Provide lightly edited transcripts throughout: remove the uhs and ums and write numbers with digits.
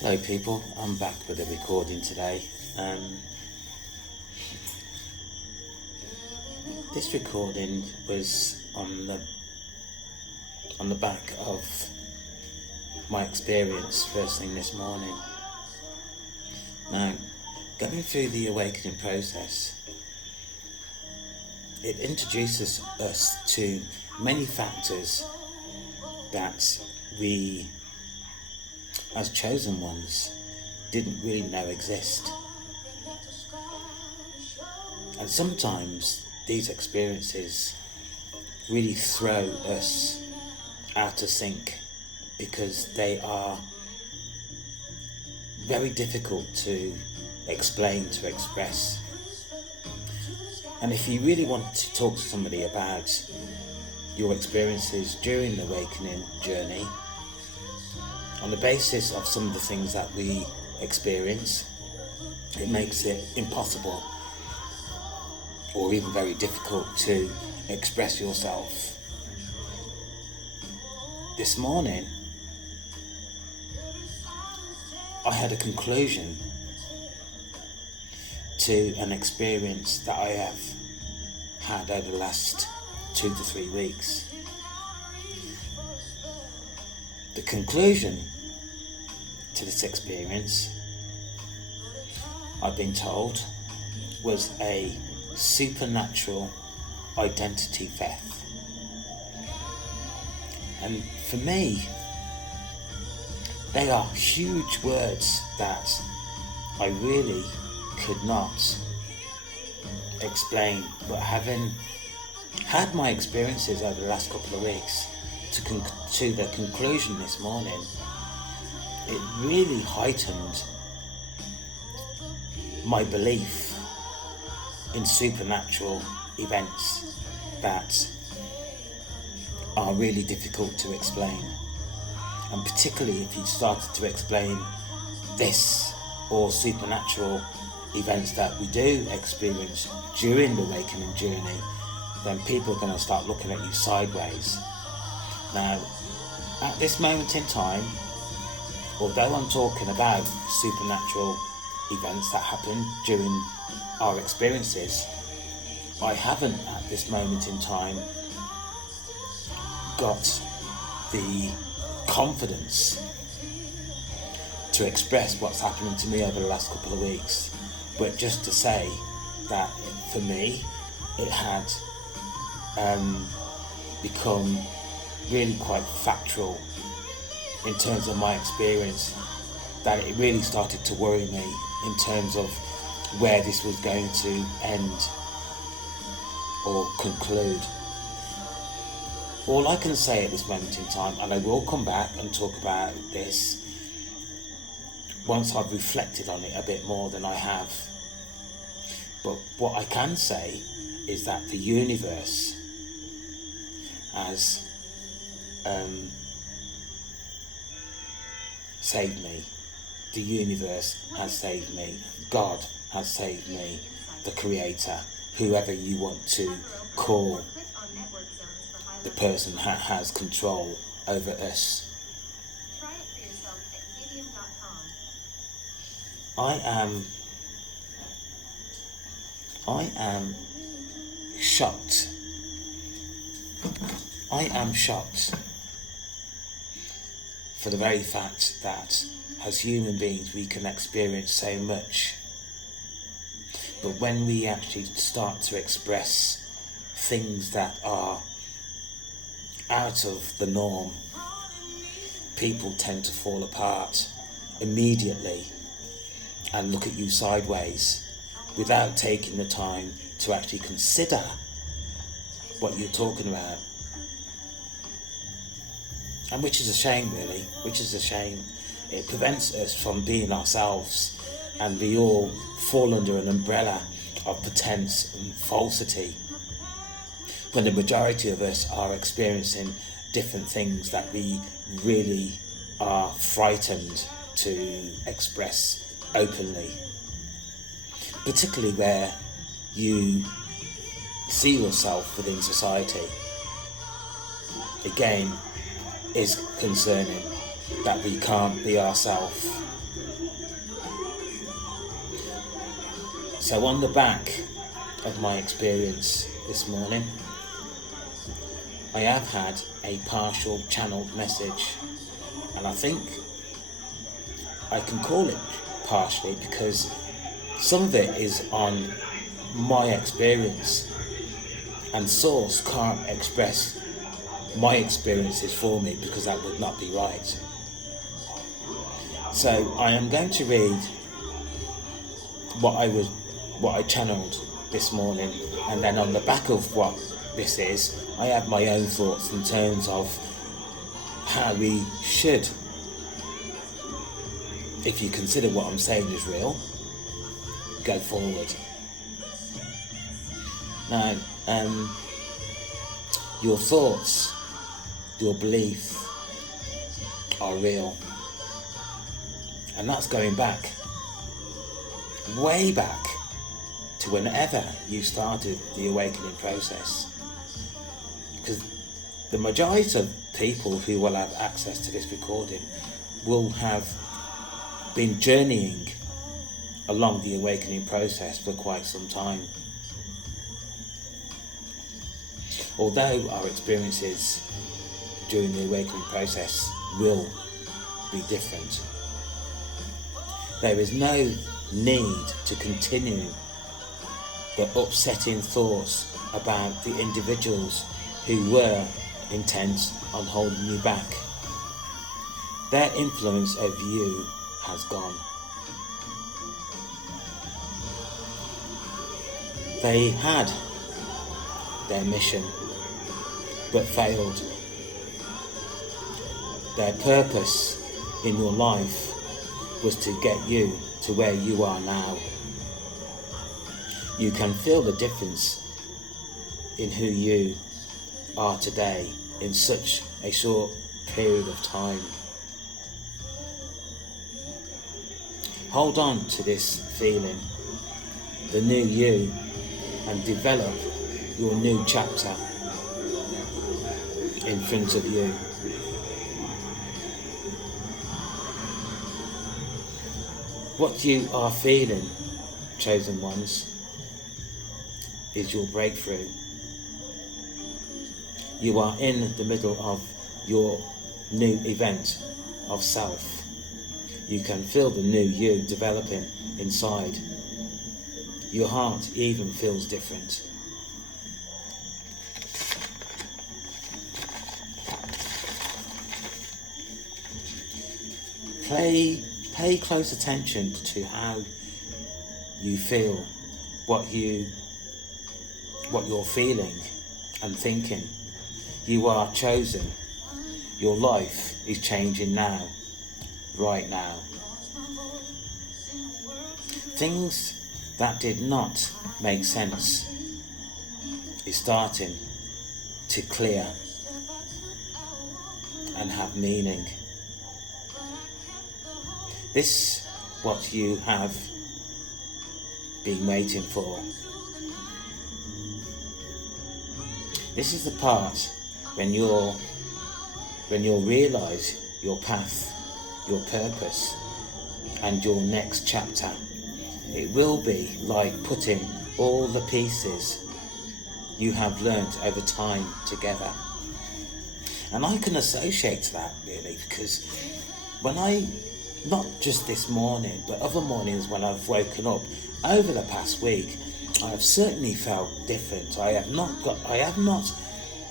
Hello people, I'm back with a recording today. This recording was on the back of my experience first thing this morning. Now, going through the awakening process, it introduces us to many factors that we, as chosen ones, didn't really know exist. And sometimes these experiences really throw us out of sync because they are very difficult to explain, to express. And if you really want to talk to somebody about your experiences during the awakening journey, on the basis of some of the things that we experience, it makes it impossible or even very difficult to express yourself. This morning, I had a conclusion to an experience that I have had over the last 2 to 3 weeks. The conclusion to this experience, I've been told, was a supernatural identity theft. And for me, they are huge words that I really could not explain, but having had my experiences over the last couple of weeks to the conclusion this morning, it really heightened my belief in supernatural events that are really difficult to explain. And particularly if you started to explain this or supernatural events that we do experience during the awakening journey, then people are going to start looking at you sideways. Now, at this moment in time, although I'm talking about supernatural events that happen during our experiences, I haven't at this moment in time got the confidence to express what's happening to me over the last couple of weeks. But just to say that for me, it had become really quite factual in terms of my experience, that it really started to worry me in terms of where this was going to end or conclude. All I can say at this moment in time, and I will come back and talk about this once I've reflected on it a bit more than I have, but what I can say is that the universe has saved me. The universe has saved me. God has saved me. The Creator, whoever you want to call the person that has control over us. I am shocked. I am shocked for the very fact that as human beings we can experience so much, but when we actually start to express things that are out of the norm, people tend to fall apart immediately and look at you sideways without taking the time to actually consider what you're talking about. And which is a shame, really, which is a shame. It prevents us from being ourselves, and we all fall under an umbrella of pretense and falsity, when the majority of us are experiencing different things that we really are frightened to express openly, particularly where you see yourself within society. Again, is concerning that we can't be ourselves So on the back of my experience this morning, I have had a partial channeled message, and I think I can call it partially because some of it is on my experience, and Source can't express my experiences for me because that would not be right. So I am going to read what I channeled this morning, and then on the back of what this is, I have my own thoughts in terms of how we should, if you consider what I'm saying is real, go forward. Now, your thoughts, your beliefs are real, and that's going back, way back, to whenever you started the awakening process. Because the majority of people who will have access to this recording will have been journeying along the awakening process for quite some time. Although our experiences during the awakening process will be different, there is no need to continue the upsetting thoughts about the individuals who were intent on holding you back. Their influence over you has gone. They had their mission but failed. Their purpose in your life was to get you to where you are now. You can feel the difference in who you are today in such a short period of time. Hold on to this feeling, the new you, and develop your new chapter in front of you. What you are feeling, chosen ones, is your breakthrough. You are in the middle of your new event of self. You can feel the new you developing inside. Your heart even feels different. Pay close attention to how you feel, what you're feeling and thinking. You are chosen. Your life is changing now, right now. Things that did not make sense is starting to clear and have meaning. This what you have been waiting for. This is the part when you'll realise your path, your purpose, and your next chapter. It will be like putting all the pieces you have learnt over time together. And I can associate to that really, because when not just this morning, but other mornings when I've woken up over the past week, I have certainly felt different. I have not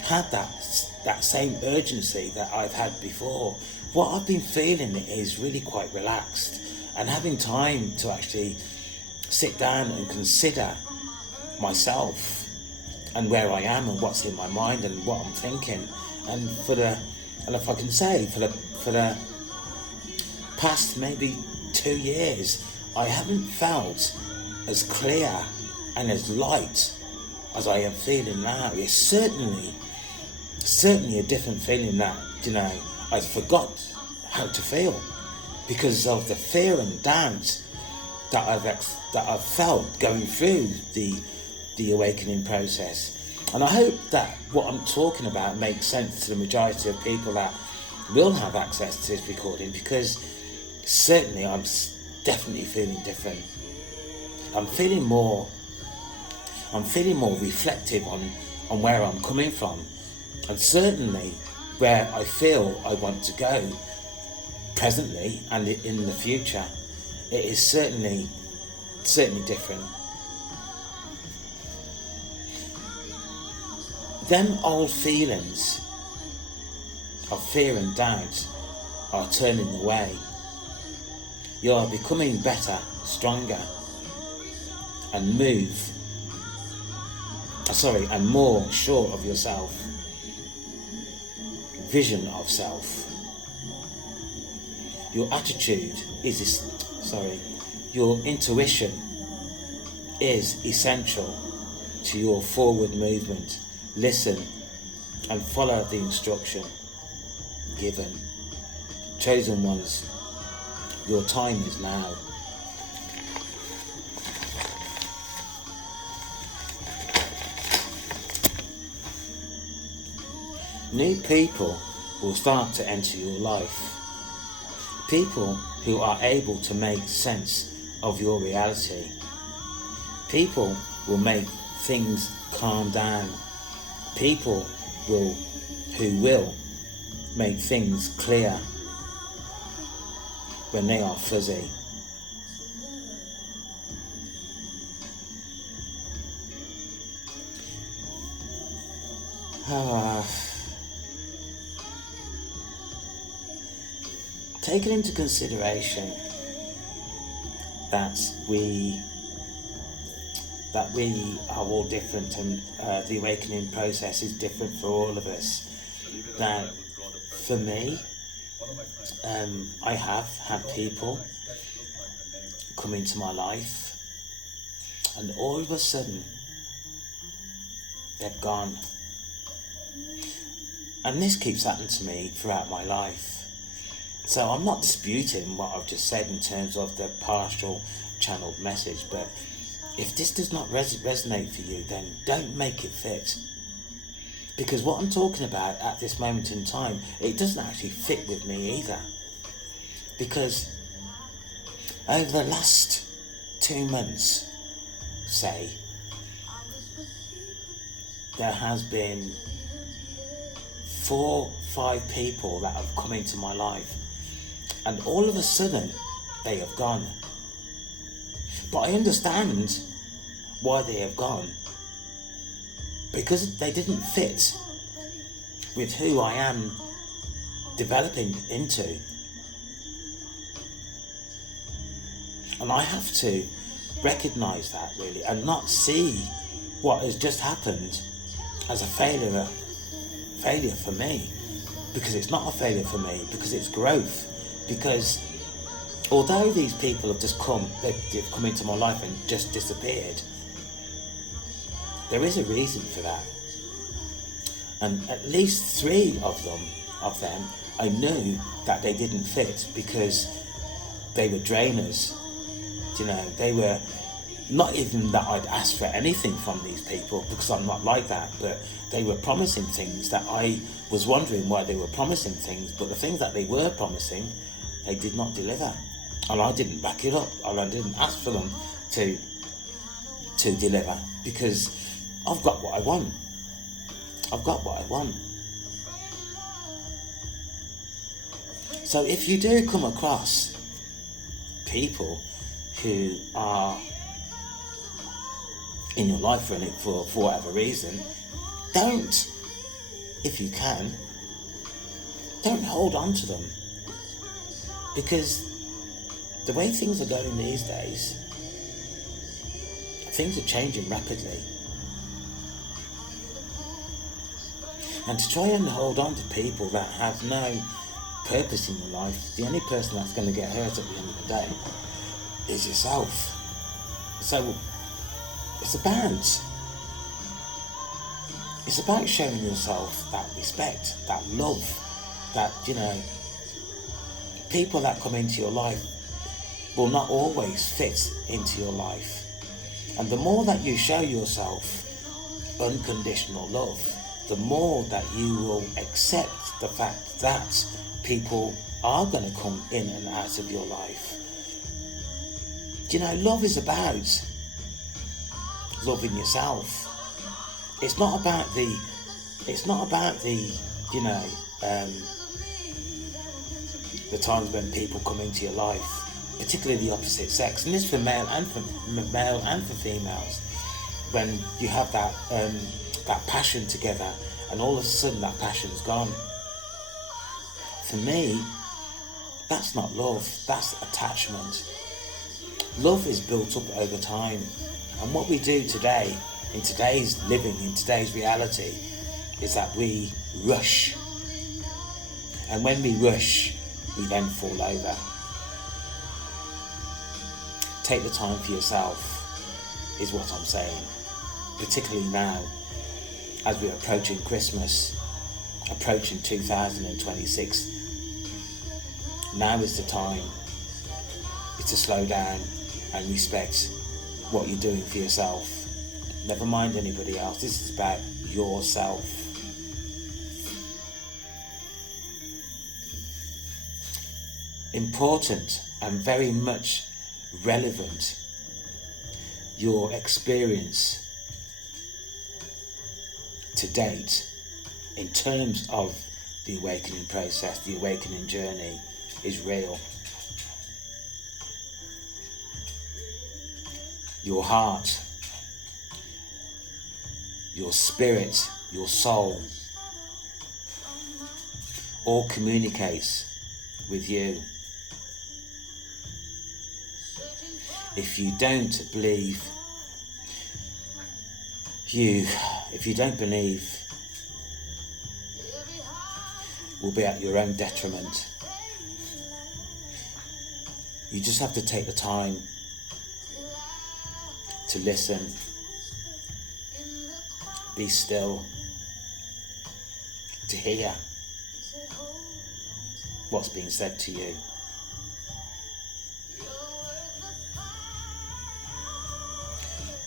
had that same urgency that I've had before. What I've been feeling is really quite relaxed, and having time to actually sit down and consider myself and where I am and what's in my mind and what I'm thinking. And if I can say, for the past maybe 2 years, I haven't felt as clear and as light as I am feeling now. It's certainly a different feeling that, I forgot how to feel because of the fear and doubt that I've felt going through the awakening process. And I hope that what I'm talking about makes sense to the majority of people that will have access to this recording, because certainly I'm definitely feeling different. I'm feeling more reflective on where I'm coming from, and certainly where I feel I want to go presently and in the future. It is certainly different. Them old feelings of fear and doubt are turning away. You are becoming better, stronger, and more sure of yourself. Vision of self. Your attitude your intuition is essential to your forward movement. Listen and follow the instruction given. Chosen ones, your time is now. New people will start to enter your life. People who are able to make sense of your reality. People will make things calm down. People who will make things clear when they are fuzzy. Take it into consideration that we are all different, and the awakening process is different for all of us. Now, for me, I have had people come into my life, and all of a sudden they've gone. And this keeps happening to me throughout my life. So I'm not disputing what I've just said in terms of the partial channeled message, but if this does not resonate for you, then don't make it fit. Because what I'm talking about at this moment in time, it doesn't actually fit with me either. Because over the last 2 months, say, there has been 4, 5 people that have come into my life, and all of a sudden they have gone. But I understand why they have gone, because they didn't fit with who I am developing into. And I have to recognise that, really, and not see what has just happened as a failure for me, because it's not a failure for me, because it's growth. Because although these people have just they've come into my life and just disappeared, there is a reason for that. And at least 3 of them, I knew that they didn't fit because they were drainers. You know, they were not even that I'd ask for anything from these people, because I'm not like that, but they were promising things that I was wondering why they were promising things, but the things that they were promising, they did not deliver. And I didn't back it up, and I didn't ask for them to deliver, because I've got what I want. I've got what I want. So if you do come across people who are in your life for whatever reason, don't, if you can, don't hold on to them. Because the way things are going these days, things are changing rapidly. And to try and hold on to people that have no purpose in your life, the only person that's going to get hurt at the end of the day is yourself. So it's about showing yourself that respect, that love, that, you know, people that come into your life will not always fit into your life. And the more that you show yourself unconditional love, the more that you will accept the fact that people are going to come in and out of your life. You know, love is about loving yourself. It's not about the the times when people come into your life, particularly the opposite sex, and this for male and for females, when you have that passion together, and all of a sudden that passion's gone. For me, that's not love, that's attachment. Love is built up over time, and what we do today, in today's living, in today's reality, is that we rush. And when we rush, we then fall over. Take the time for yourself, is what I'm saying. Particularly now, as we're approaching Christmas, approaching 2026. Now is the time to slow down and respect what you're doing for yourself. Never mind anybody else. This is about yourself. Important and very much relevant, your experience to date in terms of the awakening process, the awakening journey, is real. Your heart, your spirit, your soul all communicates with you. If you don't believe, will be at your own detriment. You just have to take the time to listen, be still, to hear what's being said to you.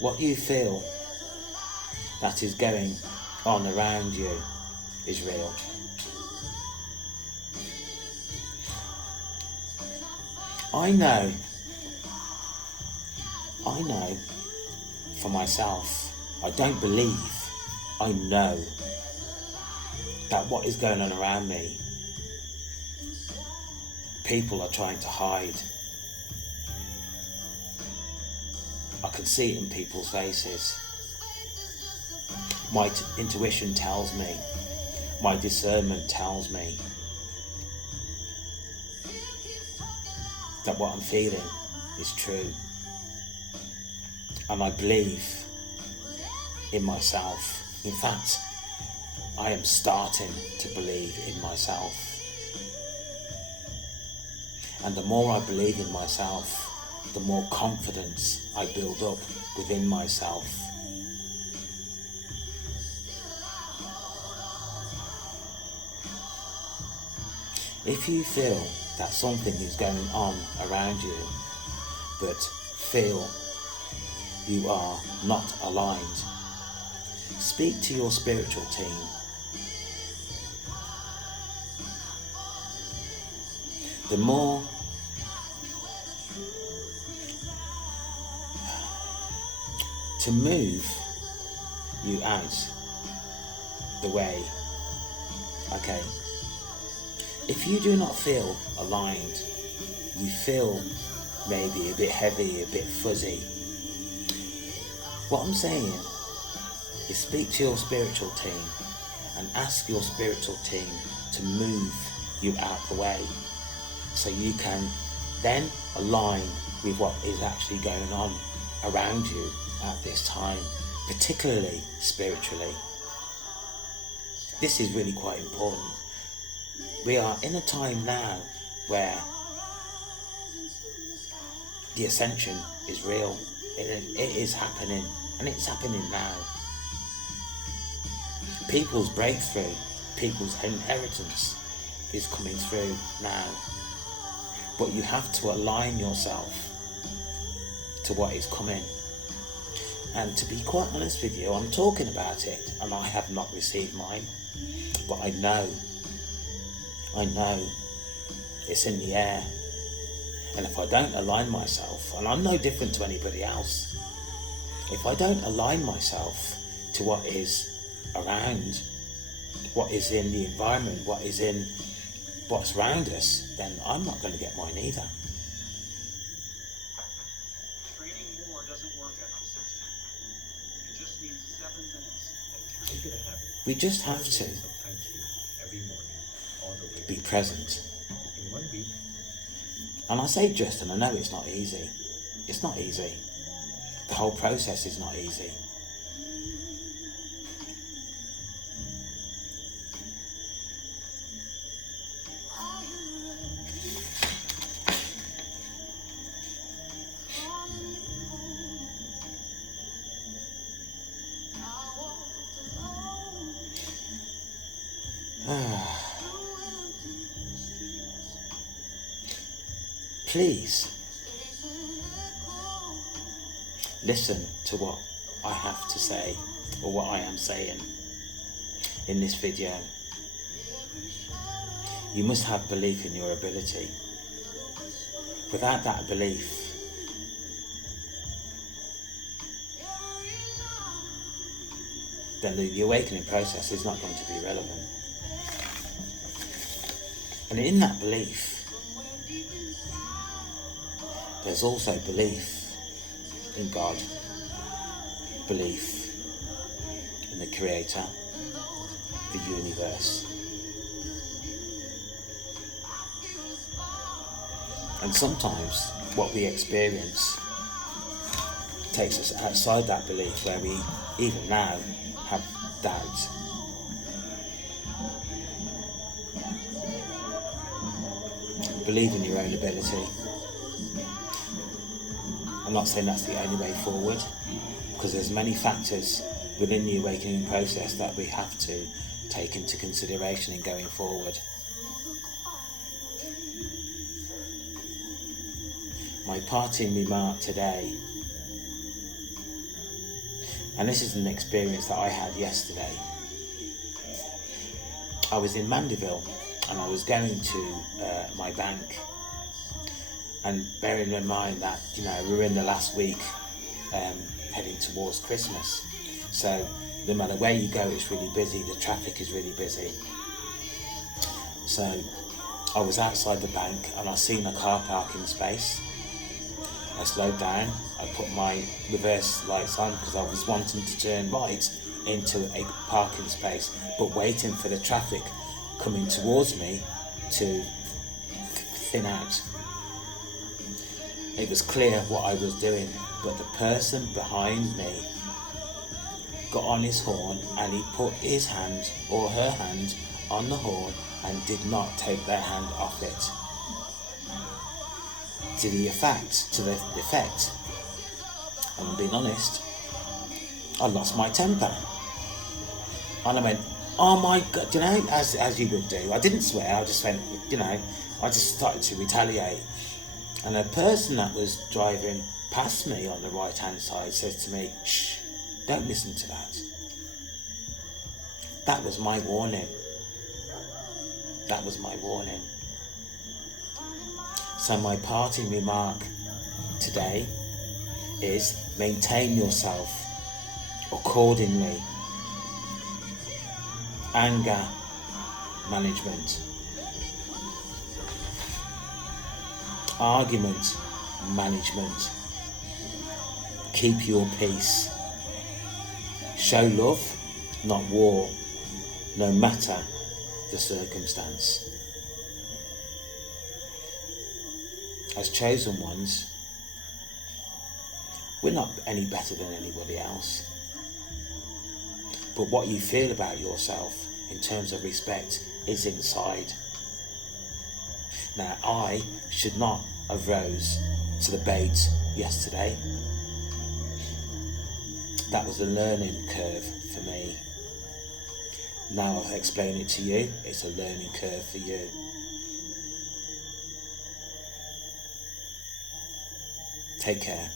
What you feel that is going on around you is real. I know for myself, I don't believe, I know that what is going on around me, people are trying to hide. I can see it in people's faces. My intuition tells me, my discernment tells me that what I'm feeling is true. And I believe in myself. In fact, I am starting to believe in myself. And the more I believe in myself, the more confidence I build up within myself. If you feel that something is going on around you, but feel you are not aligned, speak to your spiritual team. The more to move you out the way, okay? If you do not feel aligned, you feel maybe a bit heavy, a bit fuzzy, what I'm saying is speak to your spiritual team and ask your spiritual team to move you out the way so you can then align with what is actually going on around you at this time, particularly spiritually. This is really quite important. We are in a time now where the ascension is real. It is happening, and it's happening now. People's breakthrough, people's inheritance is coming through now. But you have to align yourself to what is coming. And to be quite honest with you, I'm talking about it and I have not received mine, but I know it's in the air. And if I don't align myself, and I'm no different to anybody else, if I don't align myself to what is around, what is in the environment, what's around us, then I'm not going to get mine either. Training more doesn't work after 60. You just need 7 minutes. Make it a habit. We just have to Every morning, all the way be present. in 1 week. And I say just, and I know it's not easy. It's not easy. The whole process is not easy. Please listen to what I have to say, or what I am saying in this video. You must have belief in your ability. Without that belief, then the awakening process is not going to be relevant. And in that belief, there's also belief in God, belief in the Creator, the universe. And sometimes what we experience takes us outside that belief, where we even now have doubt. Believe in your own ability. I'm not saying that's the only way forward, because there's many factors within the awakening process that we have to take into consideration in going forward. My parting remark today, and this is an experience that I had yesterday. I was in Mandeville and I was going to my bank, and bearing in mind that, you know, we're in the last week heading towards Christmas, so no matter where you go, it's really busy, the traffic is really busy. So I was outside the bank and I seen a car parking space. I slowed down, I put my reverse lights on because I was wanting to turn right into a parking space, but waiting for the traffic coming towards me to thin out. It was clear what I was doing, but the person behind me got on his horn and he put his hand or her hand on the horn and did not take their hand off it. To the effect, and I'm being honest, I lost my temper. And I went, oh my God, you know, as you would do. I didn't swear, I just went, you know, I just started to retaliate. And a person that was driving past me on the right hand side says to me, shh, don't listen to that. That was my warning. That was my warning. So my parting remark today is maintain yourself accordingly. Anger management. Argument management. Keep your peace. Show love, not war, no matter the circumstance. As chosen ones, we're not any better than anybody else. But what you feel about yourself in terms of respect is inside. Now, I should not have rose to the bait yesterday. That was a learning curve for me. Now I've explained it to you, it's a learning curve for you. Take care.